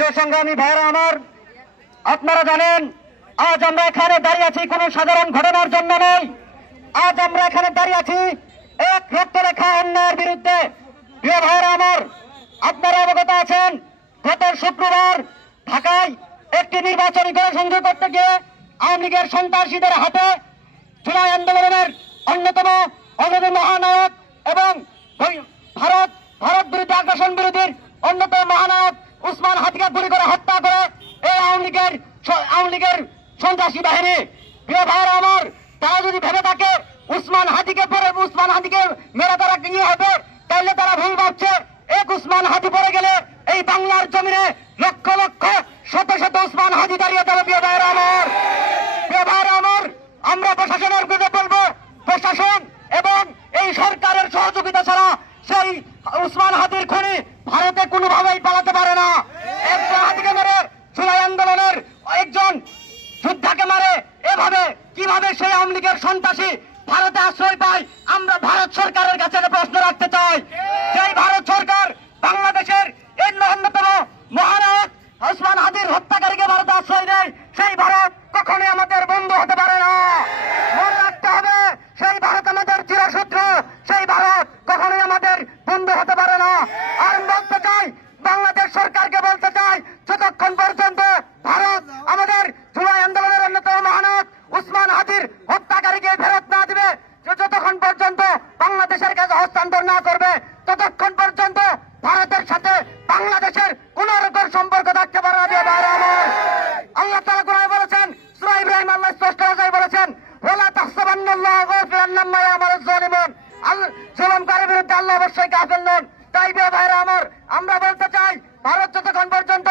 প্রিয় সংগ্রামী ভাইরা আমার, আপনারা জানেন, আজ আমরা এখানে দাঁড়িয়ে আছি কোনো সাধারণ ঘটনার জন্য নয়। আজ আমরা এখানে দাঁড়িয়ে আছি এক রক্তরেখা অন্যায়ের বিরুদ্ধে। প্রিয় ভাইরা আমার, আপনারা অবগত আছেন, গত শুক্রবার ঢাকায় একটি নির্বাচনী গণসংযোগ করতে গিয়ে আওয়ামী লীগের সন্ত্রাসীদের হাতে জুলাই আন্দোলনের অন্যতম অগ্রণী মহানায়ক এবং ভারত ভারত বিরুদ্ধে আগ্রাসন বিরোধীর অন্যতম মহানায়ক উসমান হাতিকে গুলি করে হত্যা করে এই আওয়ামী লীগের আওয়ামী লীগের সন্ত্রাসী বাহিনী। প্রিয় ভাইরা আমার, তারা যদি ভেবে থাকে উসমান হাতিকে পরে উসমান হাতিকে মেরে তারা কি হবে, তাইলে তারা ভুল ভাবছে। এক উসমান হাতি পড়ে গেলে এই বাংলার জমিনে লক্ষ লক্ষ, শত শত উসমান হাতি দাঁড়িয়ে যাবে, প্রিয় ভাইরা আমার। প্রিয় ভাইরা আমার, আমরা প্রশাসনের বিরুদ্ধে বলব, প্রশাসন এবং এই সরকারের সহযোগিতা ছাড়া সেই উসমান হাতির খনি ভারতে কোনোভাবেই পালাতে পারে না। একজন হাতিকে মেরে জুলাই আন্দোলনের একজন যোদ্ধাকে মারে। এভাবে, কীভাবে সেই আওয়ামী লীগের সন্ত্রাসী ভারতে আশ্রয় পায়, আমরা ভারত সরকারের কাছে প্রশ্ন রাখতে চাই। সেই ভারত সরকার বাংলাদেশের অন্যতম মহানায়ক ওসমান হাদির হত্যাকারীকে ভারতে আশ্রয় দেয়। সেই ভারত কখনোই আমাদের বন্ধু হতে পারে না মনে রাখতে হবে সেই ভারত আমাদের চিরশত্রু সেই ভারত কখনোই আমাদের বন্ধু হতে পারে না আর আমি বলতে চাই বাংলাদেশ সরকারকে বলতে চাই যতক্ষণ পর্যন্ত ভারত আমাদের জুলাই আন্দোলনের অন্যতম মহানায়ক উসমান হাদির হত্যাকারীকে ফেরত না দিবে। যতক্ষণ পর্যন্ত বাংলাদেশের কাছে হস্তান্তর না করবে, ততক্ষণ পর্যন্ত ভারতের সাথে বাংলাদেশের কোন রকম সম্পর্ক থাকতে পারে না। আল্লাহ তাআলা কোরআনে বলেছেন, সূরা ইব্রাহিম আল্লাহ স্পষ্ট ভাষায় বলেছেন, ওয়ালা তাহসাবান্নাল্লাহ গাফিলান আম্মা ইয়ামালুজ জালিমুন বিরুদ্ধে আল্লাহ অবশ্যই কাফের নন। তাই ভাইরা আমার, আমরা বলতে চাই, ভারত যতক্ষণ পর্যন্ত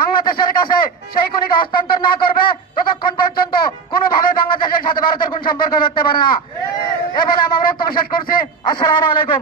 বাংলাদেশের কাছে সেই খুনিকে হস্তান্তর না করবে ততক্ষণ পর্যন্ত কোনোভাবে বাংলাদেশের সাথে ভারতের কোন সম্পর্ক থাকতে পারে না। এবারে আমরা আমার বক্তব্য শেষ করছি। আসসালামু আলাইকুম।